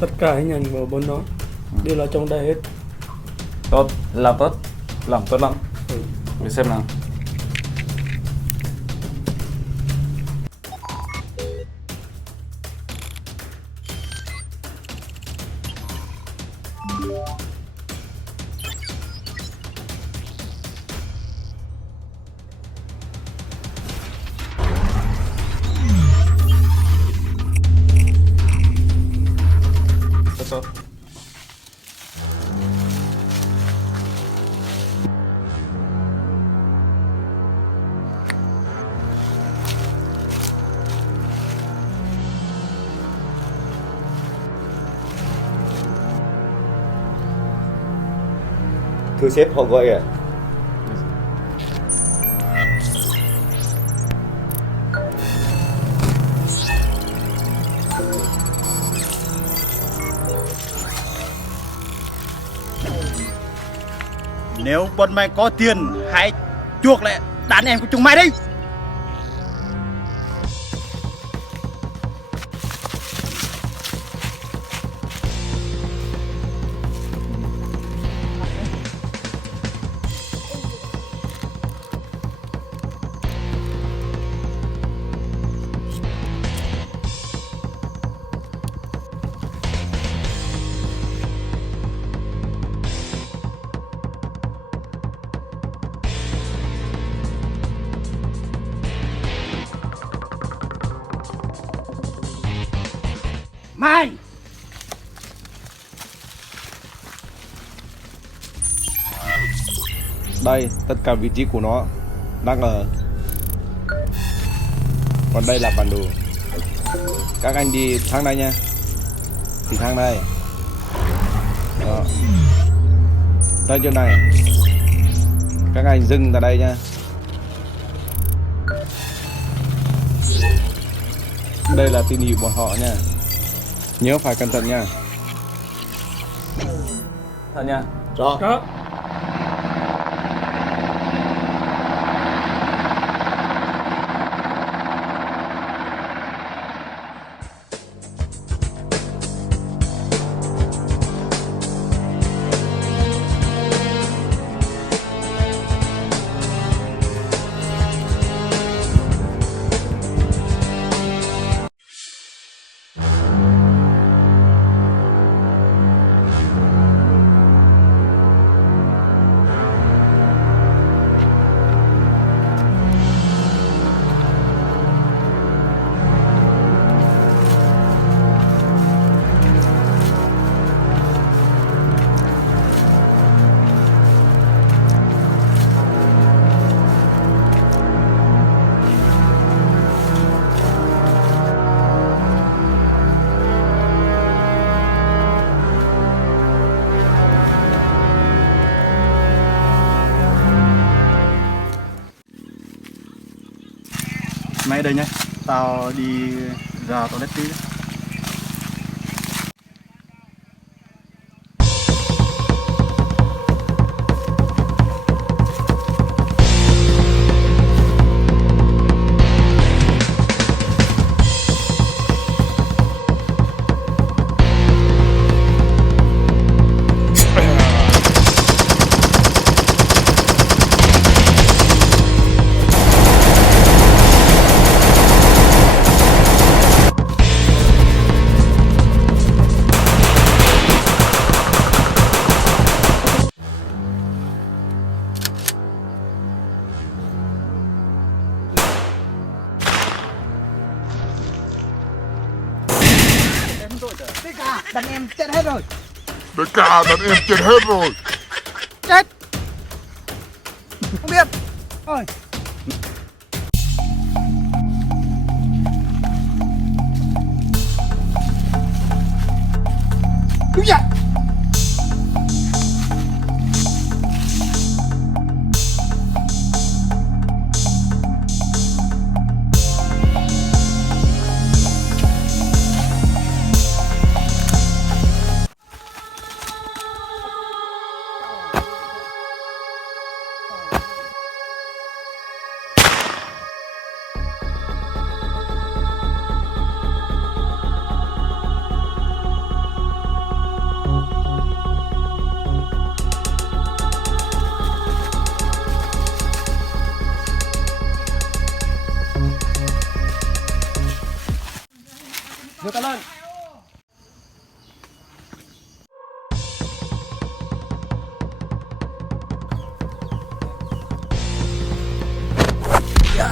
Tất cả hình ảnh của bọn nó đều là trong đây hết. Tốt, làm tốt lắm. Để xem nào. Tốt. Thưa sếp, họ gọi à? Nếu bọn mày có tiền, hãy chuộc lại đàn em của chúng mày đi. Mày! Đây, tất cả vị trí của nó đang ở. Còn đây là bản đồ. Các anh đi thang này nha. Thì thang này. Đó. Tới chỗ này. Các anh dừng tại đây nha. Đây là tín hiệu bọn họ nha. Nhớ phải cẩn thận nha. Thật nha. Rõ. Đó. Mày đây nhá, tao đi ra toilet tí. Tất cả đàn em chết hết rồi. Chết. Không biết. Ôi. Đúng vậy.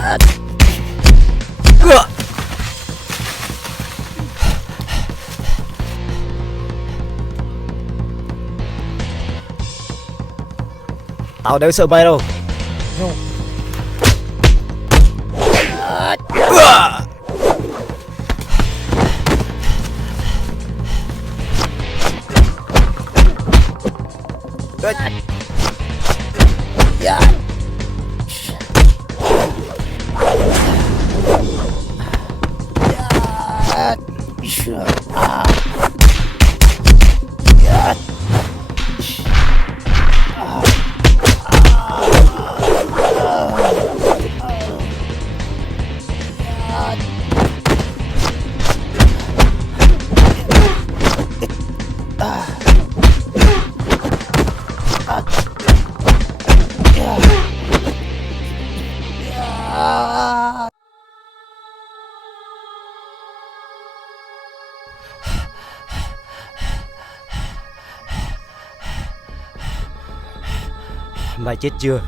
Tao đâu sợ mày đâu. Mày chết chưa?